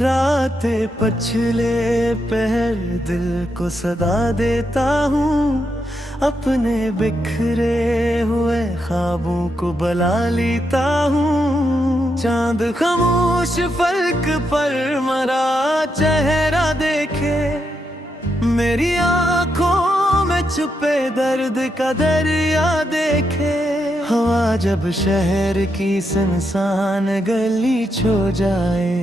रात पछले पहर दिल को सदा देता हूँ, अपने बिखरे हुए ख्वाबों को बला लेता हूँ। चांद खामोश फलक पर मरा चेहरा देखे, मेरी आंखों में छुपे दर्द का दरिया देखे। हवा जब शहर की सुनसान गली छो जाए,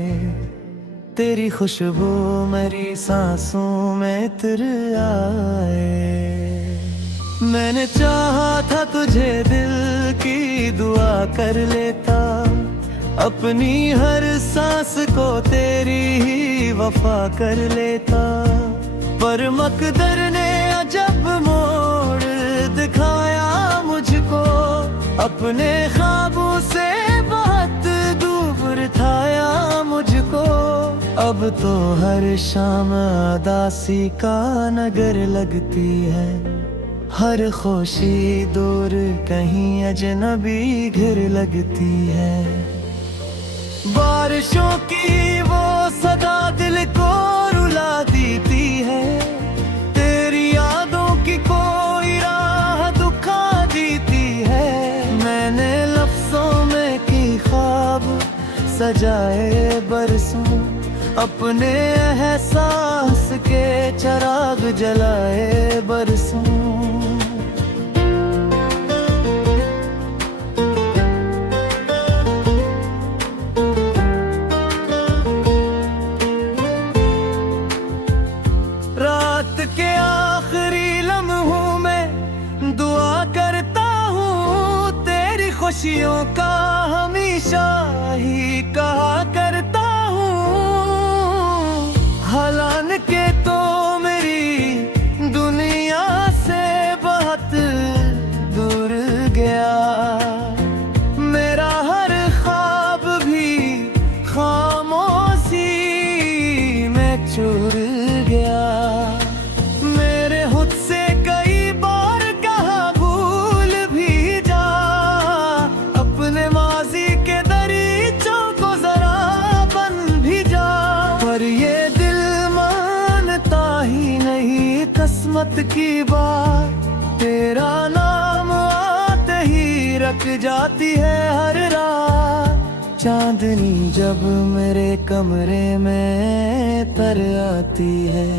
तेरी खुशबू मेरी सांसों में इतर आए। मैंने चाहा था तुझे दिल की दुआ कर लेता, अपनी हर सांस को तेरी ही वफा कर लेता। पर मकदर ने अजब मोड़ दिखाया मुझको, अपने ख्वाबों से बहुत दूर थाया मुझको। अब तो हर शाम उदासी का नगर लगती है, हर खुशी दूर कहीं अजनबी घर लगती है। बारिशों की वो सदा दिल को रुला देती है, तेरी यादों की कोई राह दुखा देती है। मैंने लफ्जों में की ख्वाब सजाए बरसों, अपने एहसास के चिराग जलाए बरसों। रात के आखिरी लम्हों में दुआ करता हूँ, तेरी खुशियों का हमेशा ही कहा करता हूँ। हालांकि तो मेरी दुनिया से बहुत दूर गया, मेरा हर ख्वाब भी खामोशी में चूर गया। मेरे खुद से कई बार कहा भूल भी जा, अपने माजी के दरीचों को जरा बंद भी जा। पर ये दिल मानता ही नहीं किस्मत की बात, तेरा नाम आते ही रख जाती है हर रात। चांदनी जब मेरे कमरे में तर आती है,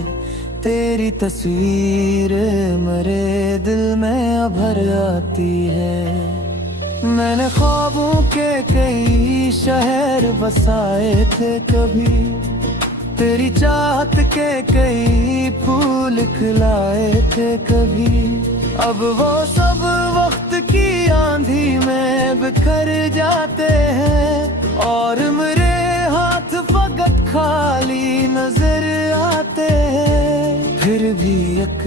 तेरी तस्वीर मेरे दिल में अभर आती है। मैंने ख्वाबों के कई शहर बसाए थे कभी, तेरी चाहत के कई फूल खिलाए थे कभी। अब वो सब वक्त की आंधी में बिखर जाते हैं, और मेरे हाथ फकत खाली नजर आते हैं। फिर भी एक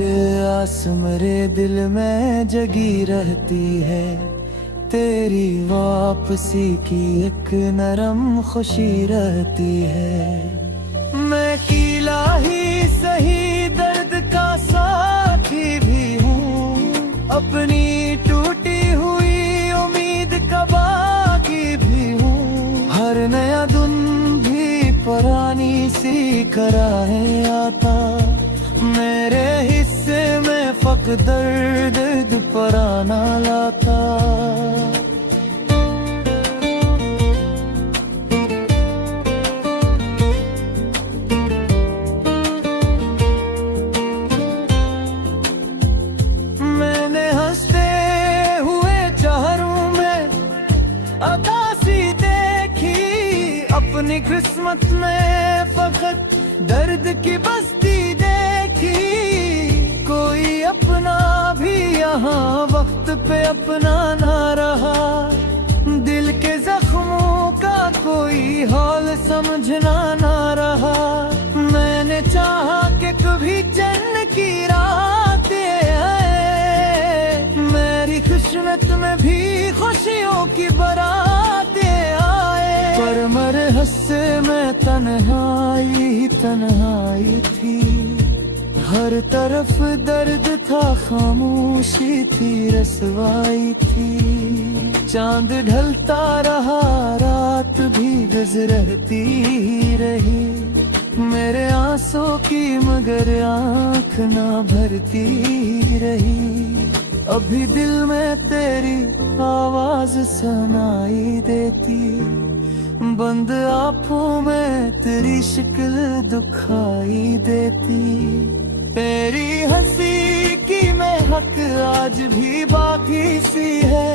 आस मेरे दिल में जगी रहती है, तेरी वापसी की एक नरम खुशी रहती है। मैं कीला ही सही दर्द का साथी भी हूँ, अपनी टूटी हुई उम्मीद का बाकी भी हूँ। हर नया दिन भी पुरानी सी कराहे आता, मेरे हिस्से में फक दर्द पुराना लाता। मैंने हंसते हुए चेहरों में उदासी देखी, अपनी किस्मत में फकत दर्द की बस्ती देखी। कोई अपना भी यहाँ वक्त पे अपना ना रहा, दिल के जख्मों का कोई हाल समझना ना रहा। मैंने चाहा कि कभी चैन की रातें आए, मेरी किस्मत में भी खुशियों की बारातें आए। पर मेरे हिस्से में तन्हाई तन्हाई थी, हर तरफ दर्द था, खामोशी थी, रसवाई थी। चांद ढलता रहा, रात भी गुजरती रही। मेरे आंसू की मगर आँख ना भरती रही। अभी दिल में तेरी आवाज सुनाई देती, बंद आँखों में तेरी शक्ल दिखाई देती। तेरी हंसी की महक आज भी बाकी सी है,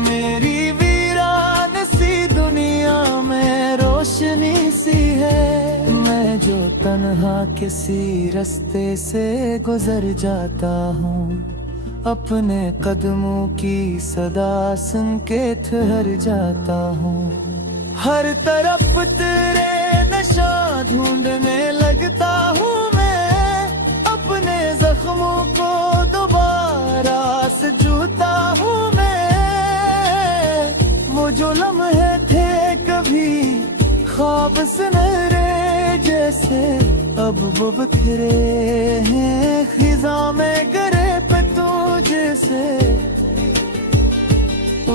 मेरी वीरान सी दुनिया में रोशनी सी है। मैं जो तन्हा किसी रास्ते से गुजर जाता हूँ, अपने कदमों की सदा सुन के ठहर जाता हूँ। हर तरफ तेरे नशा ढूंढने लगता हूँ मैं, अपने जख्मों को दोबारा सजूता हूँ मैं। वो जो लम्हे थे कभी ख्वाब सुनहरे जैसे, अब वो बिखरे हैं खिजा में गिरे पे तुझसे।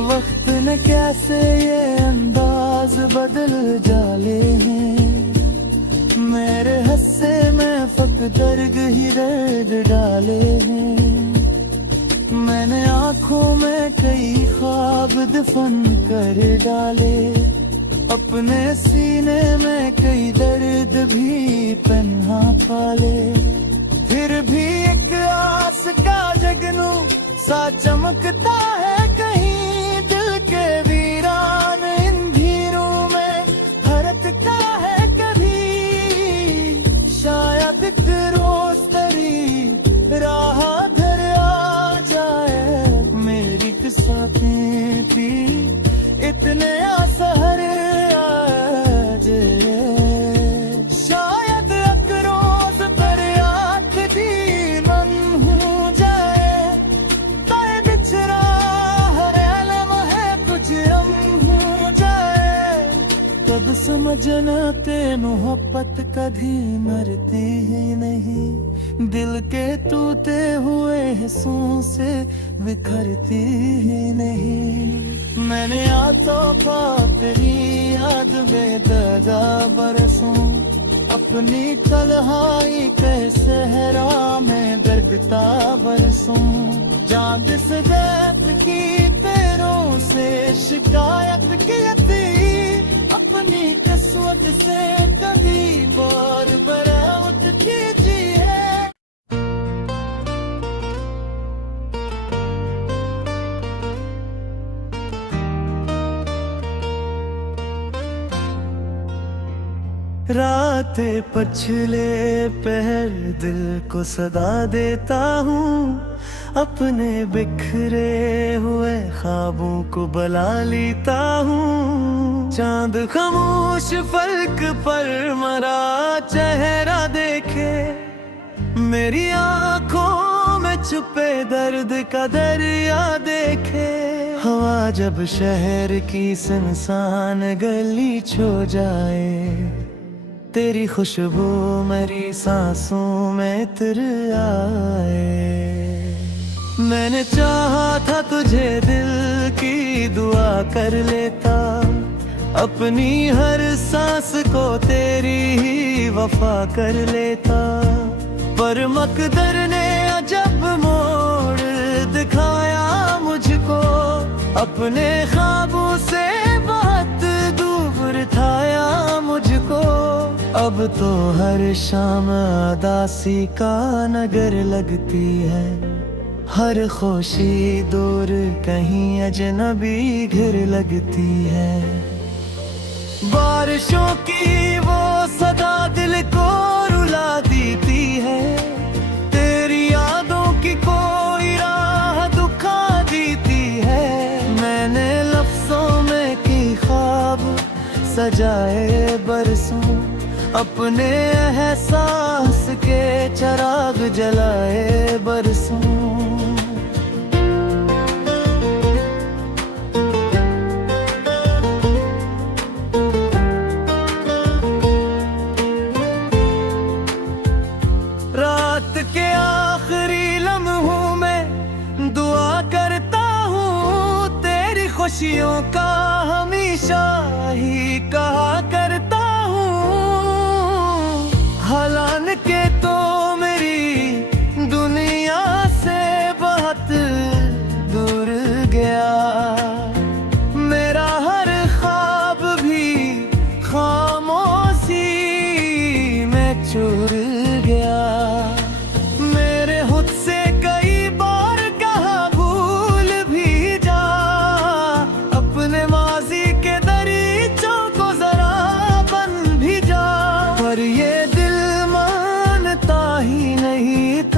वक्त ने कैसे ये अंदाज बदल डाले हैं, मेरे हस्से में फक दर्द ही दर्द डाले हैं। मैंने आँखों में कई ख्वाब दफन कर डाले, अपने सीने में कई दर्द भी पन्हा पाले। फिर भी एक आस का जगनू सा चमकता है कहीं, दिल के वीरान इन धीरों में हरकता है कभी। शायद एक रोज तेरी राह धर आ जाए, मेरी किस्मतें भी इतने असहर आज। शायद एक रोज दरियात भी मन हो जाए, ताए बिछड़ा हर लम्हा कुछ हम हो जाए। तब समझना ते मोहब्बत कभी मरती ही नहीं, दिल के टूटे हुए हिस्सों से बिखरती ही नहीं। मैंने आतों का तेरी याद में दगा बरसों, अपनी तन्हाई के सहरा में दर्दता बरसों। चांद से बैठ की तेरों से शिकायत की थी, अपनी किस्मत से कभी बार बरामद कीजिए। रात पछले पहर दिल को सदा देता हूँ, अपने बिखरे हुए ख्वाबों को बुला लेता हूँ। चांद खामोश फलक पर मरा चेहरा देखे, मेरी आंखों में छुपे दर्द का दरिया देखे। हवा जब शहर की सुनसान गली छो जाए, तेरी खुशबू मेरी सांसों में इतर आए। मैंने चाहा था तुझे दिल की दुआ कर लेता, अपनी हर सांस को तेरी ही वफा कर लेता। पर मकदर ने अजब मोड़ दिखाया मुझको, अपने ख्वाबों से बहुत दूर थाया मुझको। अब तो हर शाम उदासी का नगर लगती है, हर खुशी दूर कहीं अजनबी घर लगती है। बारिशों की वो सदा दिल को रुला देती है, तेरी यादों की कोई राह दुखा देती है। मैंने लफ्जों में की ख्वाब सजाए बरसों, अपने एहसास के चराग जलाए बरसों। रात के आखिरी लम्हों में दुआ करता हूँ, तेरी खुशियों का हमेशा ही कहा करता हूँ।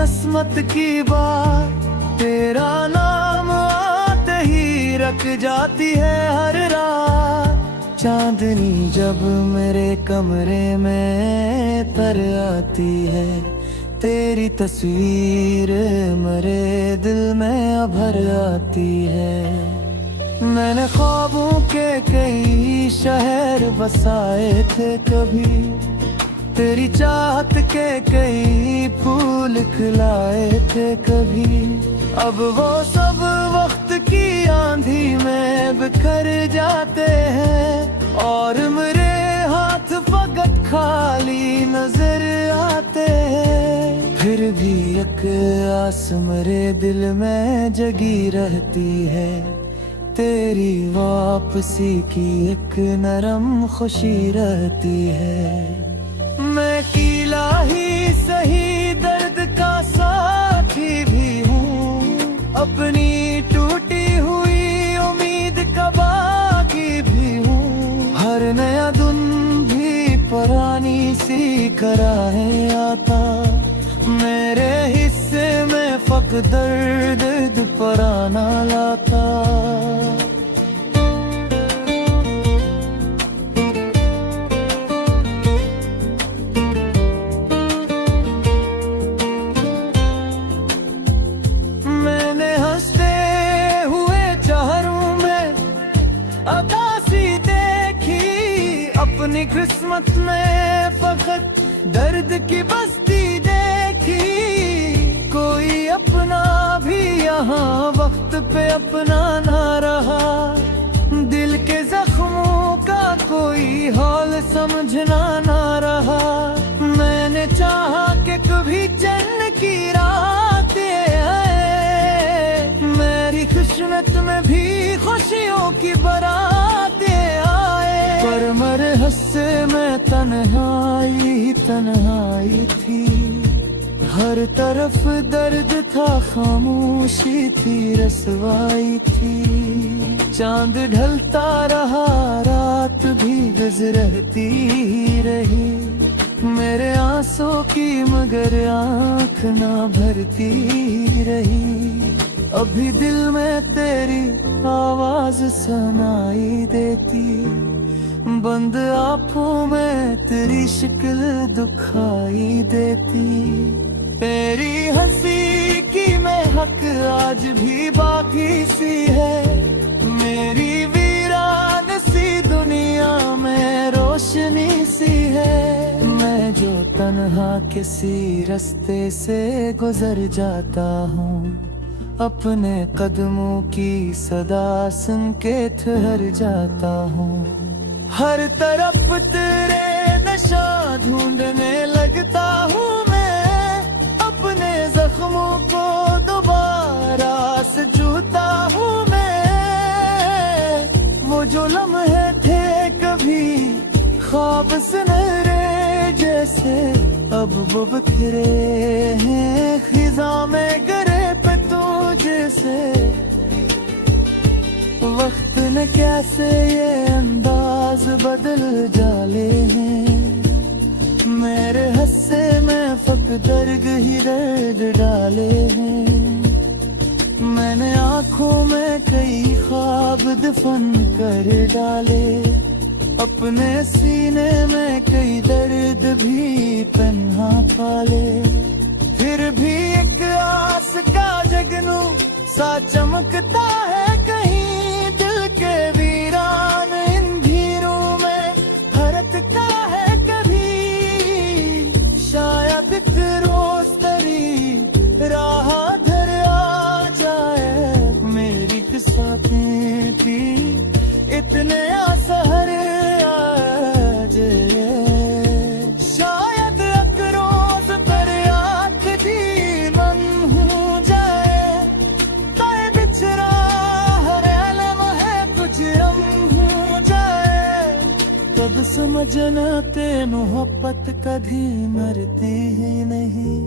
किस्मत की बात, तेरा नाम आते ही रख जाती है हर रात। चांदनी जब मेरे कमरे में तर आती है, तेरी तस्वीर मेरे दिल में भर आती है। मैंने ख्वाबों के कई शहर बसाए थे कभी, तेरी चाहत के कई फूल खिलाए थे कभी। अब वो सब वक्त की आंधी में बिखर जाते हैं, और मेरे हाथ फकत खाली नजर आते हैं। फिर भी एक आस मेरे दिल में जगी रहती है, तेरी वापसी की एक नरम खुशी रहती है। मैं अकेला ही सही दर्द का साथी भी हूँ, अपनी टूटी हुई उम्मीद का बागी भी हूँ। हर नया दिन भी पुरानी सी कराहे आता, मेरे हिस्से में फक दर्द पुराना लाता। अपनी किस्मत में फकत दर्द की बस्ती देखी, कोई अपना भी यहाँ वक्त पे अपना ना रहा। दिल के जख्मों का कोई हाल समझना ना रहा। मैंने चाहा कि कभी जन्नत की रातें आए, मेरी किस्मत में भी खुशियों की बारातें आए। पर मेरे हिस्से में तन्हाई तन्हाई थी, हर तरफ दर्द था, खामोशी थी, रसवाई थी। चांद ढलता रहा, रात भी गुजरती रही, मेरे आंसू की मगर आँख ना भरती रही। अभी दिल में तेरी आवाज सुनाई देती, बंद आँखों में तेरी शक्ल दिखाई देती। तेरी हंसी की महक आज भी बाकी सी है, मेरी वीरान सी दुनिया में रोशनी सी है। मैं जो तन्हा किसी रास्ते से गुजर जाता हूँ, अपने कदमों की सदा सुन के ठहर जाता हूँ। हर तरफ तेरे नशा ढूंढने लगता हूँ मैं, अपने जख्मों को दोबारा सजूता हूँ मैं। वो जो लम्हे थे कभी ख्वाब सुनहरे जैसे, अब वो बिखरे हैं खिजा में गिरे पे तू जैसे। वक्त ने कैसे ये अंदाज बदल डाले हैं, मेरे हिस्से में फक दर्द ही दर्द डाले हैं। मैंने आँखों में कई ख्वाब दफन कर डाले, अपने सीने में कई दर्द भी पन्हा पाले। फिर भी एक आस का जगनू सा चमकता है कहीं, दिल के वीरान इन धीरों में हरकता है कभी। शायद एक रोज तेरी राह धर आ जाए, मेरी किस्मतें भी इतने असहर आज। शायद एक रोज तेरे आखिरी मन हो जाए, ताए बिछड़ा हर अलम है कुछ हम हो जाए। तब समझना ते मोहब्बत कभी मरती ही नहीं,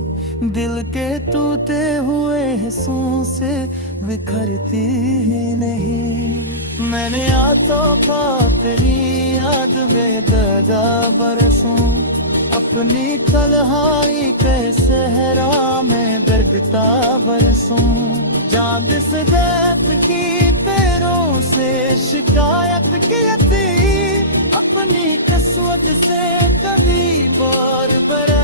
दिल के टूटे हुए हिस्सों से बिखरती ही नहीं। मैंने आतों का तेरी याद में दर्दा बरसों, अपनी तन्हाई के सहरा में लगता बरसों। चांद से बैठ की तेरों से शिकायत की थी, अपनी किस्मत से कभी बार बरा